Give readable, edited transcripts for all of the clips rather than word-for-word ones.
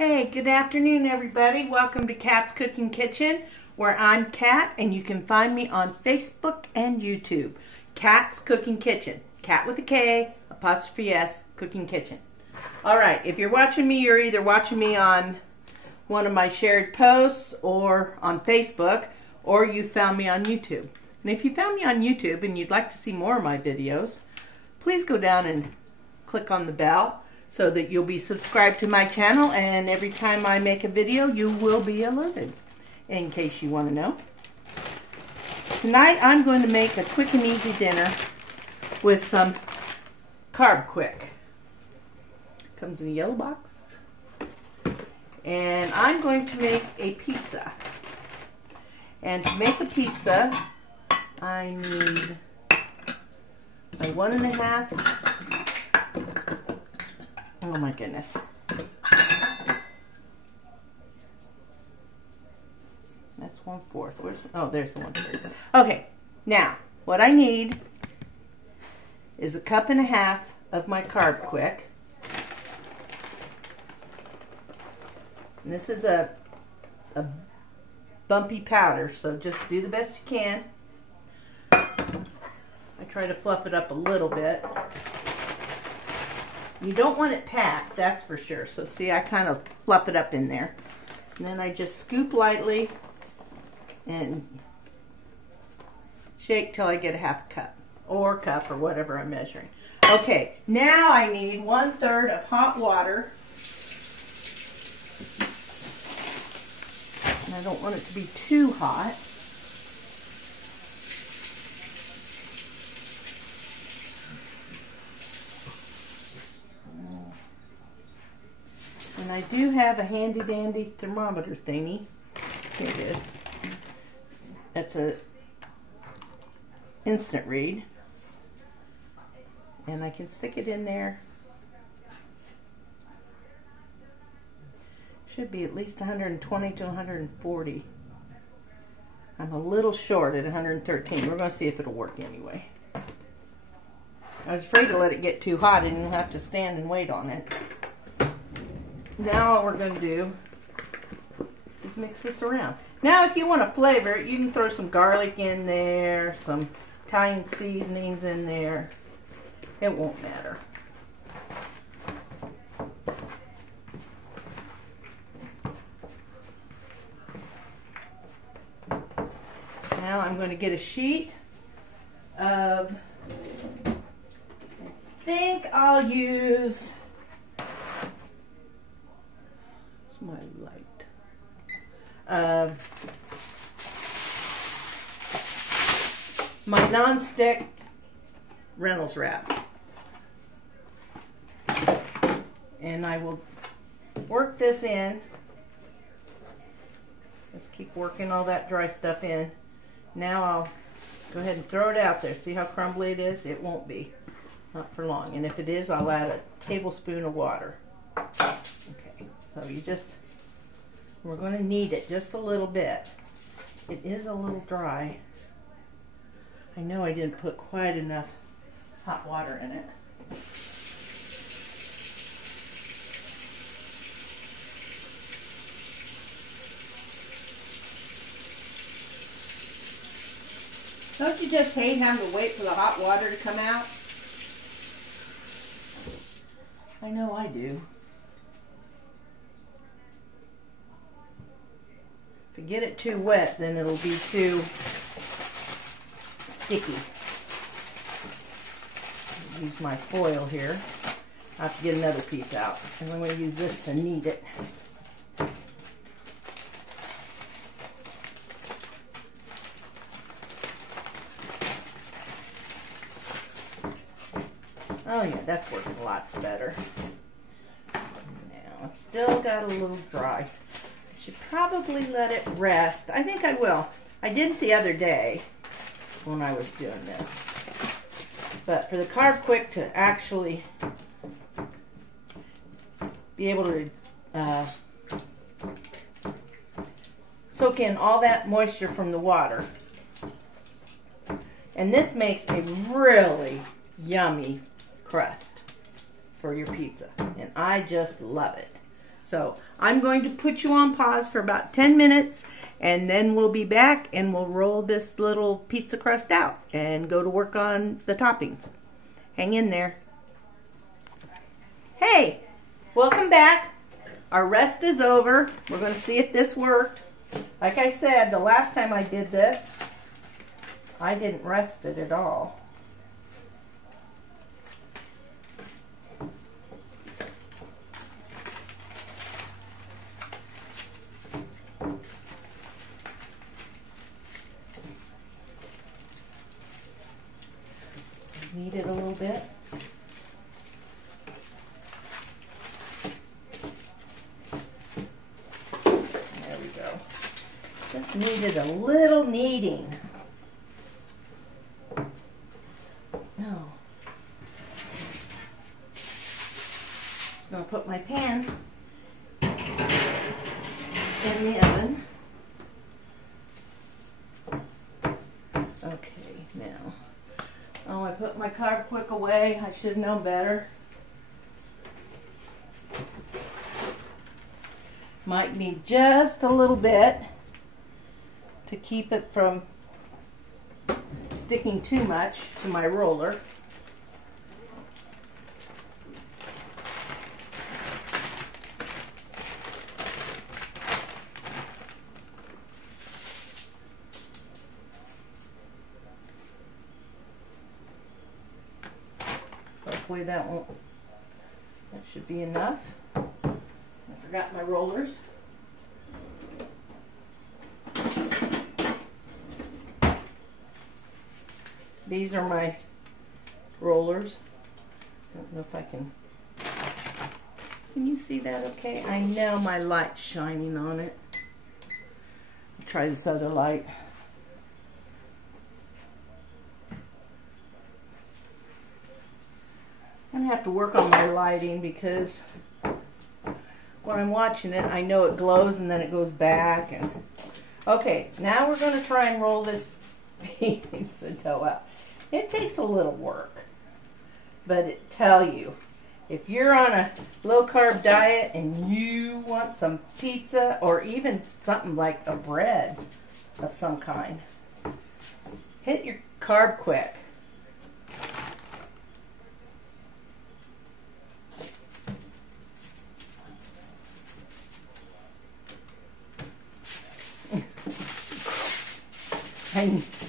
Hey, good afternoon everybody. Welcome to Kat's Cooking Kitchen, where I'm Kat and you can find me on Facebook and YouTube. Kat's Cooking Kitchen. Kat with a K, apostrophe S, Cooking Kitchen. Alright, if you're watching me, you're either watching me on one of my shared posts or on Facebook, or you found me on YouTube. And if you found me on YouTube and you'd like to see more of my videos, please go down and click on the bell so that you'll be subscribed to my channel, and every time I make a video you will be alerted, in case you want to know. Tonight I'm going to make a quick and easy dinner with some Carbquick. Comes in a yellow box. And I'm going to make a pizza. And to make a pizza I need my 1.5. Oh my goodness. That's 1/4. Oh, there's the 1/3. Okay, now what I need is 1.5 cups of my Carbquick. And this is a bumpy powder, so just do the best you can. I try to fluff it up a little bit. You don't want it packed, that's for sure. So see, I kind of fluff it up in there. And then I just scoop lightly and shake till I get 1/2 cup. Or cup, or whatever I'm measuring. Okay, now I need 1/3 of hot water. And I don't want it to be too hot. And I do have a handy dandy thermometer thingy. Here it is. That's a instant read. And I can stick it in there. Should be at least 120 to 140. I'm a little short at 113. We're going to see if it'll work anyway. I was afraid to let it get too hot and you'll have to stand and wait on it. Now all we're going to do is mix this around. Now if you want to flavor it, you can throw some garlic in there, some Italian seasonings in there. It won't matter. Now I'm going to get a sheet of, I think I'll use, my light. My non-stick Reynolds wrap. And I will work this in. Just keep working all that dry stuff in. Now I'll go ahead and throw it out there. See how crumbly it is? It won't be. Not for long. And if it is, I'll add a tablespoon of water. Okay. So we're going to knead it just a little bit. It is a little dry. I know I didn't put quite enough hot water in it. Don't you just hate having to wait for the hot water to come out? I know I do. If you get it too wet, then it'll be too sticky. I'll use my foil here. I have to get another piece out. And I'm going to use this to knead it. Oh yeah, that's working lots better. Now, it's still got a little dry. Should probably let it rest. I think I will. I didn't the other day when I was doing this. But for the Carbquick to actually be able to soak in all that moisture from the water. And this makes a really yummy crust for your pizza. And I just love it. So I'm going to put you on pause for about 10 minutes, and then we'll be back and we'll roll this little pizza crust out and go to work on the toppings. Hang in there. Hey, welcome back. Our rest is over. We're going to see if this worked. Like I said, the last time I did this, I didn't rest it at all. Knead it a little bit. There we go. Just needed a little kneading. No. Just gonna put my pan in the oven. Okay, now. Oh, I put my Carbquick away. I should have known better. Might need just a little bit to keep it from sticking too much to my roller. Hopefully that should be enough. I forgot my rollers. These are my rollers. Don't know if I can you see that okay? I know my light's shining on it. I'll try this other light. I'm gonna have to work on my lighting because when I'm watching it, I know it glows and then it goes back. And okay, now we're gonna try and roll this pizza dough out. It takes a little work, but it tell you, if you're on a low-carb diet and you want some pizza or even something like a bread of some kind, hit your Carbquick.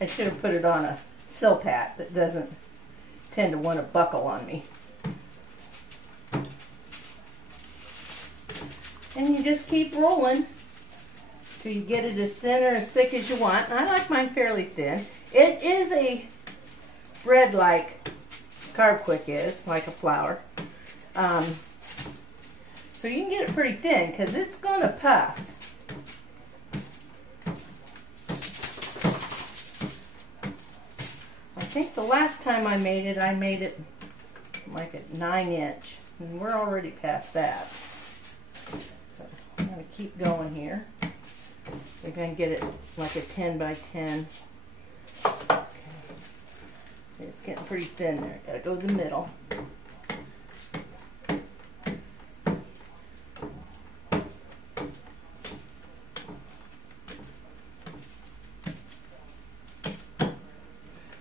I should have put it on a sill pat that doesn't tend to want to buckle on me. And you just keep rolling till you get it as thin or as thick as you want. And I like mine fairly thin. It is a bread like Carbquick is, like a flour. So you can get it pretty thin because it's going to puff. I think the last time I made it like at 9-inch, and we're already past that. So I'm going to keep going here. We're going to get it like a 10 by 10. Okay. It's getting pretty thin there. Got to go to the middle.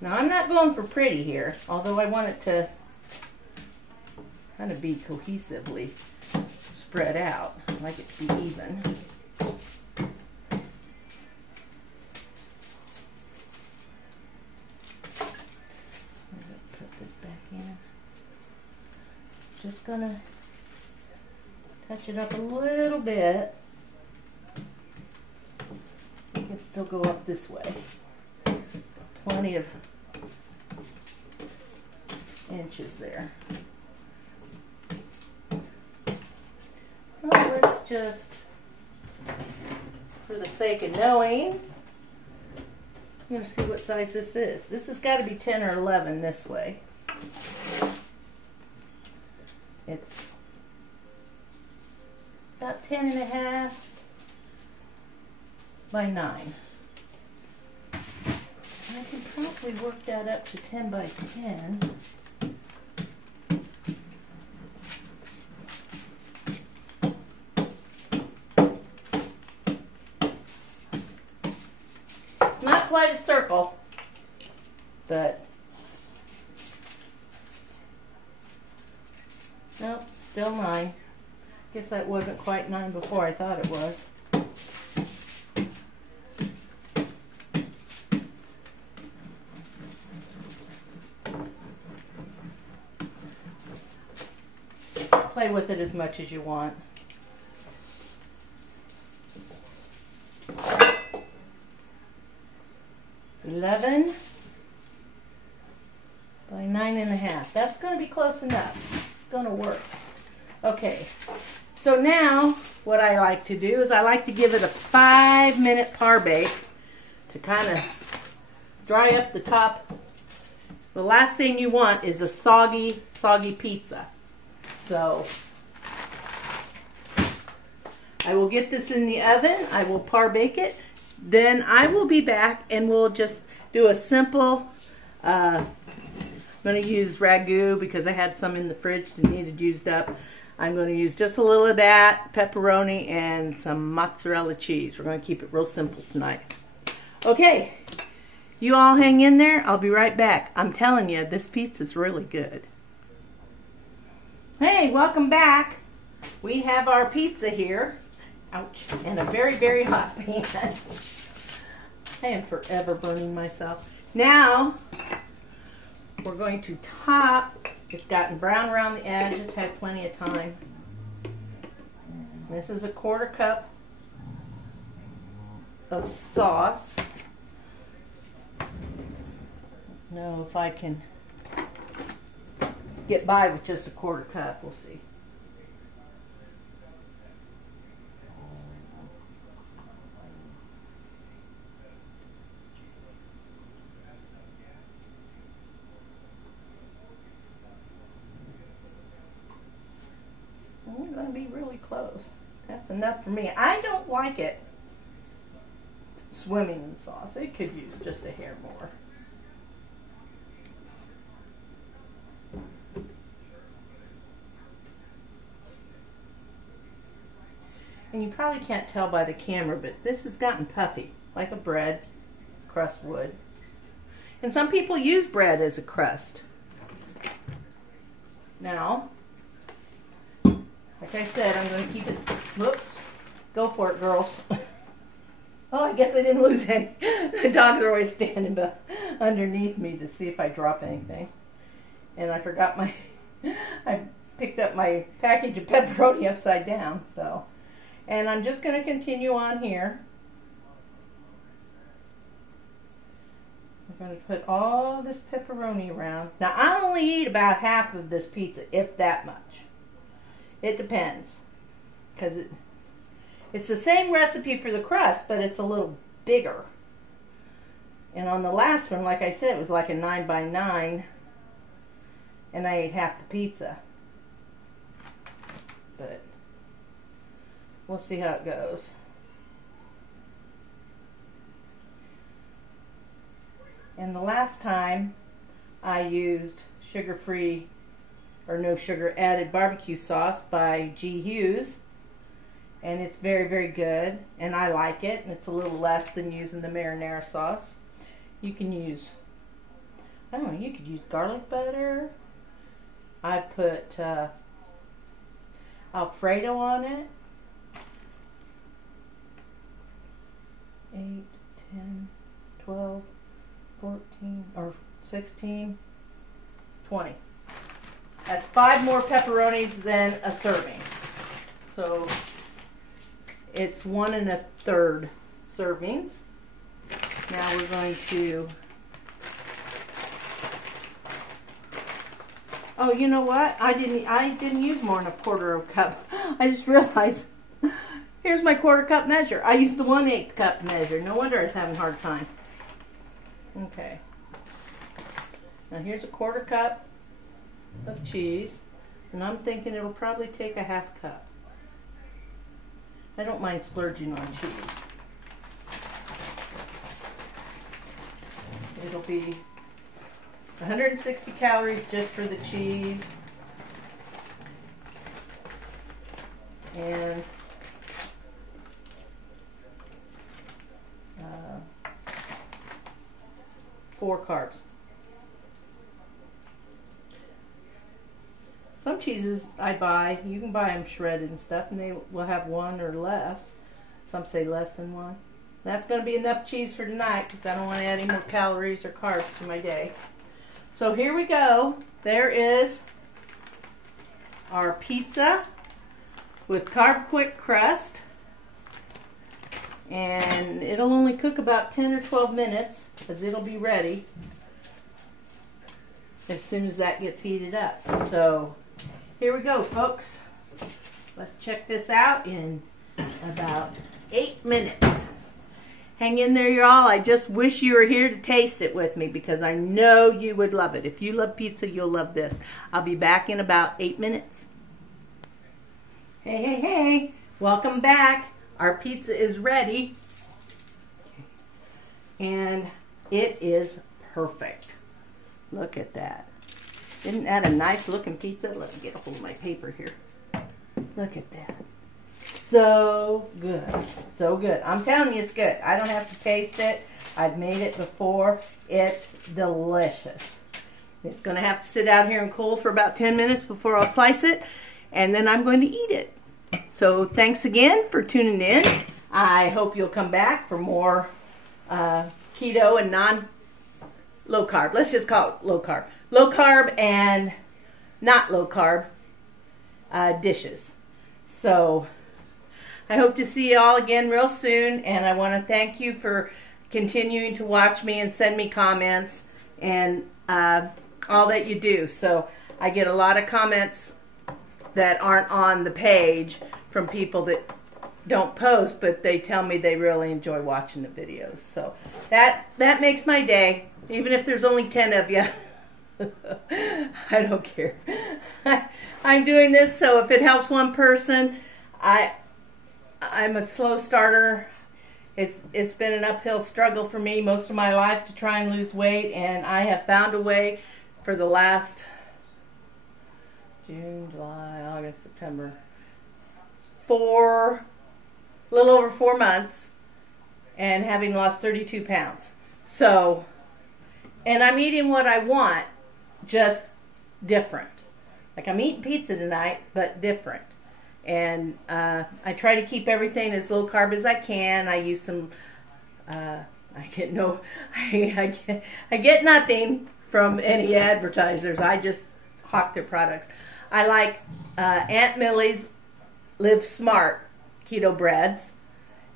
Now I'm not going for pretty here, although I want it to kind of be cohesively spread out. I like it to be even. Put this back in. Just gonna touch it up a little bit. You can still go up this way. Plenty of inches there. Well, let's just, for the sake of knowing, I'm going to see what size this is. This has got to be 10 or 11 this way. It's about 10.5 by 9. I can probably work that up to 10 by 10. quite a circle, but nope, still 9. Guess that wasn't quite 9 before. I thought it was. Play with it as much as you want. $11 by 9.5. That's going to be close enough. It's going to work. Okay, so now what I like to do is I like to give it a 5-minute par bake to kind of dry up the top. The last thing you want is a soggy pizza. So I will get this in the oven. I will par bake it. Then I will be back and we'll just do a simple, I'm going to use ragu because I had some in the fridge that needed used up. I'm going to use just a little of that, pepperoni, and some mozzarella cheese. We're going to keep it real simple tonight. Okay, you all hang in there. I'll be right back. I'm telling you, this pizza's really good. Hey, welcome back. We have our pizza here. Ouch. And a very, very hot pan. I am forever burning myself. Now, we're going to top. It's gotten brown around the edges, had plenty of time. This is a 1/4 cup of sauce. No, if I can get by with just a 1/4 cup, we'll see. We're going to be really close. That's enough for me. I don't like it swimming in sauce. It could use just a hair more. And you probably can't tell by the camera, but this has gotten puffy, like a bread crust would. And some people use bread as a crust. Now, like I said, I'm going to keep it, whoops, go for it, girls. Oh, I guess I didn't lose any. The dogs are always standing underneath me to see if I drop anything. And I forgot I picked up my package of pepperoni upside down, so. And I'm just going to continue on here. I'm going to put all this pepperoni around. Now, I only eat about half of this pizza, if that much. It depends, because it's the same recipe for the crust, but it's a little bigger. And on the last one, like I said, it was like a 9 by 9, and I ate half the pizza. But we'll see how it goes. And the last time I used sugar-free or no sugar added barbecue sauce by G. Hughes, and it's very, very good, and I like it, and it's a little less than using the marinara sauce. You can use, I don't know, you could use garlic butter. I put Alfredo on it. 8, 10, 12, 14, or 16, 20. That's 5 more pepperonis than a serving. So it's 1 1/3 servings. Now we're going to, oh, you know what? I didn't use more than a 1/4 cup. I just realized, here's my 1/4 cup measure. I used the 1/8 cup measure. No wonder I was having a hard time. Okay. Now here's a 1/4 cup of cheese, and I'm thinking it'll probably take a 1/2 cup. I don't mind splurging on cheese. It'll be 160 calories just for the cheese, and 4 carbs. Some cheeses I buy, you can buy them shredded and stuff, and they will have 1 or less. Some say less than 1. That's going to be enough cheese for tonight because I don't want to add any more calories or carbs to my day. So here we go. There is our pizza with Carbquick crust. And it'll only cook about 10 or 12 minutes because it'll be ready as soon as that gets heated up. So here we go, folks. Let's check this out in about 8 minutes. Hang in there, y'all. I just wish you were here to taste it with me because I know you would love it. If you love pizza, you'll love this. I'll be back in about 8 minutes. Hey, hey, hey. Welcome back. Our pizza is ready. And it is perfect. Look at that. Isn't that a nice looking pizza? Let me get a hold of my paper here. Look at that. So good. So good. I'm telling you it's good. I don't have to taste it. I've made it before. It's delicious. It's going to have to sit out here and cool for about 10 minutes before I'll slice it. And then I'm going to eat it. So thanks again for tuning in. I hope you'll come back for more keto and non-low carb. Let's just call it low carb. Low carb and not low carb dishes. So I hope to see you all again real soon. And I want to thank you for continuing to watch me and send me comments and all that you do. So I get a lot of comments that aren't on the page from people that don't post, but they tell me they really enjoy watching the videos. So that makes my day, even if there's only 10 of you. I don't care. I'm doing this so if it helps one person, I'm a slow starter. It's been an uphill struggle for me most of my life to try and lose weight, and I have found a way for the last June, July, August, September, a little over 4 months, and having lost 32 pounds. So, and I'm eating what I want, just different. Like I'm eating pizza tonight, but different. And I try to keep everything as low carb as I can. I use some, I get nothing from any advertisers. I just hawk their products. I like Aunt Millie's Live Smart keto breads,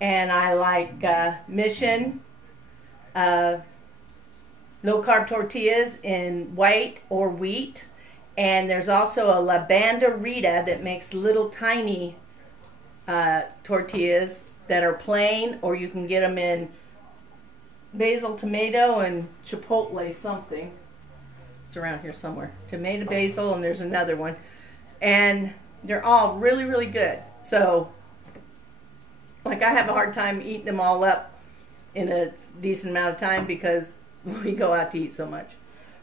and I like Mission low carb tortillas in white or wheat, and there's also a La Banda Rita that makes little tiny tortillas that are plain, or you can get them in basil, tomato, and chipotle something. It's around here somewhere. Tomato, basil, and there's another one. And they're all really, really good. So, like I have a hard time eating them all up in a decent amount of time because we go out to eat so much.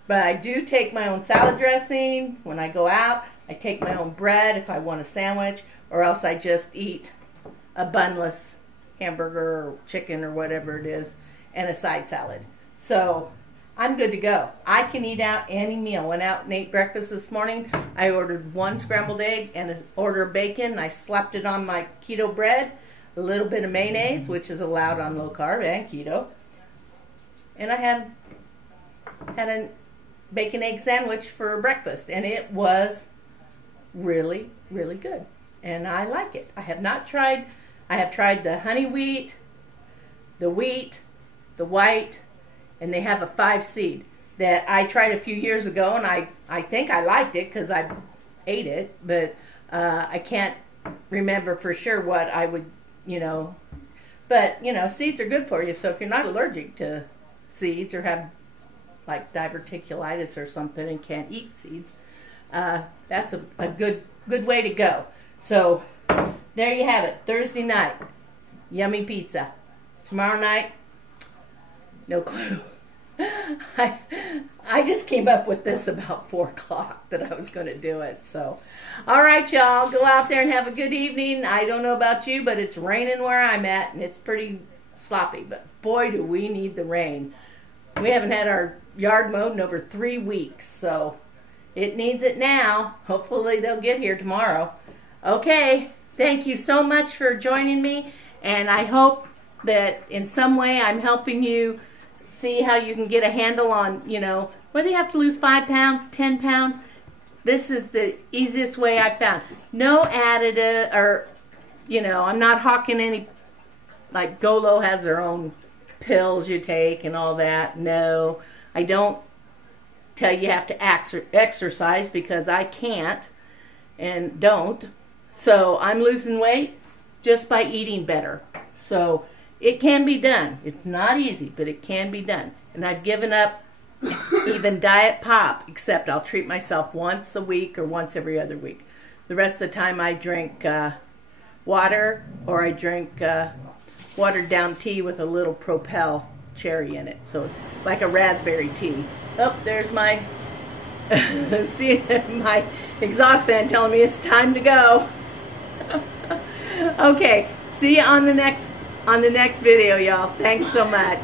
But I do take my own salad dressing when I go out. I take my own bread if I want a sandwich, or else I just eat a bunless hamburger or chicken or whatever it is and a side salad. So I'm good to go. I can eat out any meal. Went out and ate breakfast this morning. I ordered 1 scrambled egg and an order of bacon. I slapped it on my keto bread, a little bit of mayonnaise, which is allowed on low carb and keto. And I had a bacon egg sandwich for breakfast, and it was really, really good. And I like it. I have tried the honey wheat, the white, and they have a 5-seed that I tried a few years ago, and I think I liked it because I ate it, but I can't remember for sure what I would, but, seeds are good for you, so if you're not allergic to seeds or have like diverticulitis or something and can't eat seeds, that's a good way to go. So there you have it. Thursday night, yummy pizza. Tomorrow night, no clue. I just came up with this about 4 o'clock that I was going to do it. So, all right, y'all, go out there and have a good evening. I don't know about you, but it's raining where I'm at, and it's pretty sloppy. But boy, do we need the rain. We haven't had our yard mowed in over 3 weeks, so it needs it now. Hopefully they'll get here tomorrow. Okay, thank you so much for joining me, and I hope that in some way I'm helping you see how you can get a handle on, you know, whether you have to lose 5 pounds, 10 pounds. This is the easiest way I found. No additive, or, you know, I'm not hawking any, like Golo has their own pills you take and all that. No, I don't tell you have to exercise because I can't and don't. So I'm losing weight just by eating better. So it can be done. It's not easy, but it can be done. And I've given up even diet pop, except I'll treat myself once a week or once every other week. The rest of the time I drink water, or I drink watered down tea with a little Propel cherry in it. So it's like a raspberry tea. Oh, there's my see my exhaust fan telling me it's time to go. Okay, see you on the next video, y'all. Thanks so much.